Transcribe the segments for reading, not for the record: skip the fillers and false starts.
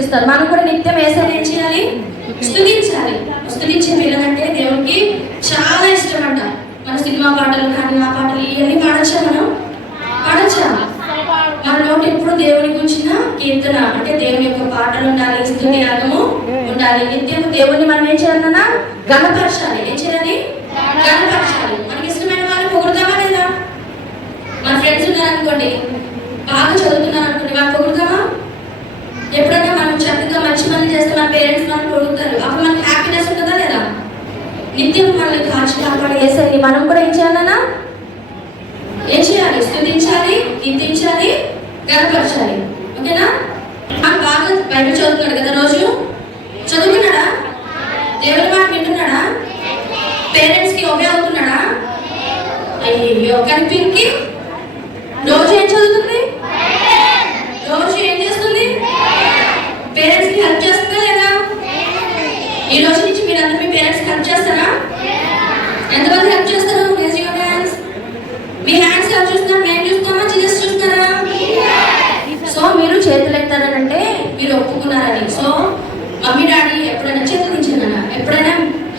స్తుతిస్తారు. మనం కూడా నిత్యం యేసయ్యని ఏం చేయాలి? స్తుతించాలి. స్తుతించే పిల్లలంటే దేవునికి చాలా ఇష్టం అంట. మన సినిమా పాటలు కానీ ఆ పాటలు ఇవన్నీ పాడొచ్చా? మనం పాడొచ్చా? మన నోటి ఎప్పుడు దేవుని గురించిన కీర్తన అంటే దేవుని యొక్క పాటలు ఉండాలి, స్తుతి యాగము ఉండాలి. నిత్యం దేవుని మనం ఏం చేయాలన్నా గణపరచాలి. ఏం చేయాలి? గణపరచాలి. మనకి ఇష్టమైన వాళ్ళని పొగుడుతామా లేదా? మన ఫ్రెండ్స్ ఉన్నారనుకోండి, బాగా చదువుతున్నారు అనుకోండి, వాళ్ళు పొగుడుతామా? ఎప్పుడైనా మనం చక్కగా మంచి పనులు చేస్తే మన పేరెంట్స్ మనం పొగుడుతారు. అప్పుడు మనకి హ్యాపీనెస్ ఉంటుందా లేదా? నిత్యం మనల్ని కాచి కాపాడు యేసయ్యని మనం కూడా ఏం చేయాలన్నా ఏం చేయాలి? స్తుతించాలి, కీర్తించాలి, గణపరచాలి. ఓకేనా? మనం బాగా బైబిల్ చదువుతున్నాడు కదా, రోజు చదువుతున్నాడా? దేవుని మాట వింటున్నాడా? పేరెంట్స్ కి ఒబే అవుతున్నాడా? అయ్యో, కనిపించి రోజు ఏం చదువుతుంది? రోజు ఏం చేస్తుంది? పేరెంట్స్ కి హెల్ప్ చేస్తుందా లేదా? ఈ రోజు నుంచి మీరు అందరూ మీ పేరెంట్స్ కి హెల్ప్ చేస్తారా? ఎంతమంది హెల్ప్ చేస్తారు? Raise your hands. మీ హ్యాండ్స్ ఎవరు చూస్తున్నారు? మేము చూస్తామా? జీసస్ చూస్తారా? సో మీరు చేతులు ఎత్తారనంటే మీరు ఒప్పుకున్నారని. సో మమ్మీ డాడీ ఎప్పుడైనా చేతులు దించారన్నా, ఎప్పుడైనా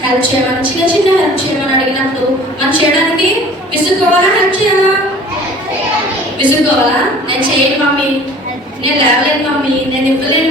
హెల్ప్ చేయమని, చిన్న చిన్న హెల్ప్ చేయమని అడిగినప్పుడు మనం చేయడానికి విసుక్కోవాలా? హెల్ప్ చేయాలా? విసుక్కోవాలా? నేను చేయను మమ్మీ, నేను లేవలేను మమ్మీ, నేను ఇవ్వలేను